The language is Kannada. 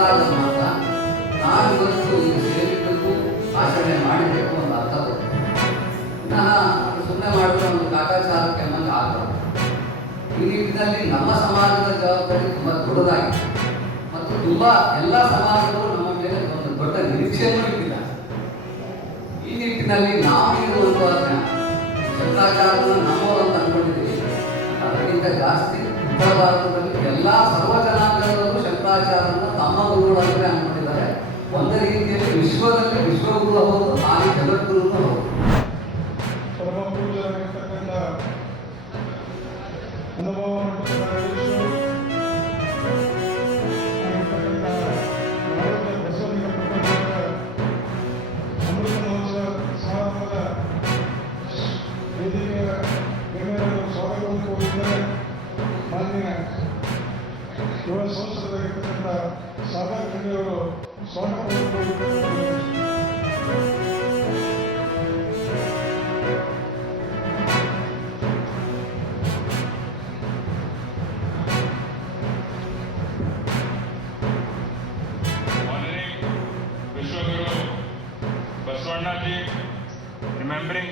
ಅಂದಾಗ ಮಾತ್ರ ನಾವಿವತ್ತು ಈ ಸೇರಿದ್ದಕ್ಕೂ ಆಚರಣೆ ಮಾಡಿದ್ದಕ್ಕೂ ಒಂದು ಅರ್ಥ ಬರುತ್ತೆ. ಸುಮ್ಮನೆ ಮಾಡಿದ್ರೆ ಒಂದು ಕಾಟಾಚಾರಕ್ಕೆ ಅನ್ನೋದು ಆಗಬಾರ್ದು. ಈ ನಿಟ್ಟಿನಲ್ಲಿ ನಮ್ಮ ಸಮಾಜದ ಜವಾಬ್ದಾರಿ ತುಂಬ ದೊಡ್ಡದಾಗಿದೆ ಮತ್ತು ತುಂಬ ಎಲ್ಲ ಸಮಾಜಗಳು ನಮ್ಮ ಮೇಲೆ ಒಂದು ದೊಡ್ಡ ನಿರೀಕ್ಷೆಯನ್ನು ಇಟ್ಟಿದ್ದಾರೆ. ಈ ನಿಟ್ಟಿನಲ್ಲಿ ನಾವು ಇರುವಂತಹ ಶಂಕರಾಚಾರ್ಯನ ನಮ್ಮವರಂತ ಅನ್ಕೊಂಡಿದ್ದೀವಿ. ಅದಕ್ಕಿಂತ ಜಾಸ್ತಿ ಉತ್ತರ ಭಾರತದಲ್ಲಿ ಎಲ್ಲ ಸರ್ವ ಜನಾಂಗದಲ್ಲೂ ಶಂಕರಾಚಾರ್ಯರನ್ನ ತಮ್ಮ ಗುರುಗಳಂತೆ ಅನ್ಕೊಂಡಿದ್ದಾರೆ. ಒಂದು ರೀತಿಯಲ್ಲಿ ವಿಶ್ವದಲ್ಲಿ ವಿಶ್ವಗುರು ಹೌದು, ಹಾಗೆ ಜಗದ್ಗುರು ಹೌದು. ಪರಮ ಪೂಜ್ಯರಾಗಿರ್ತಕ್ಕಂಥ ಅನುಭವ ಅಮೃತ ಮಹೋತ್ಸವ ಸಮಾರಂಭದ ವೇದಿಕೆಯ ಗಣ್ಯರನ್ನು ಸ್ವಾಗತವನ್ನು ಕೋರಿದ್ದಾರೆ. ಮಾನ್ಯ ಯುವ ಸಂಸದರಾಗಿರ್ತಕ್ಕಂಥ ಸಾಗರ್ ಗಣ್ಯವರು ಸ್ವಾಗತವನ್ನು ಕೋರಿದ್ದಾರೆ. Vishwaguru Baswanaji, remembering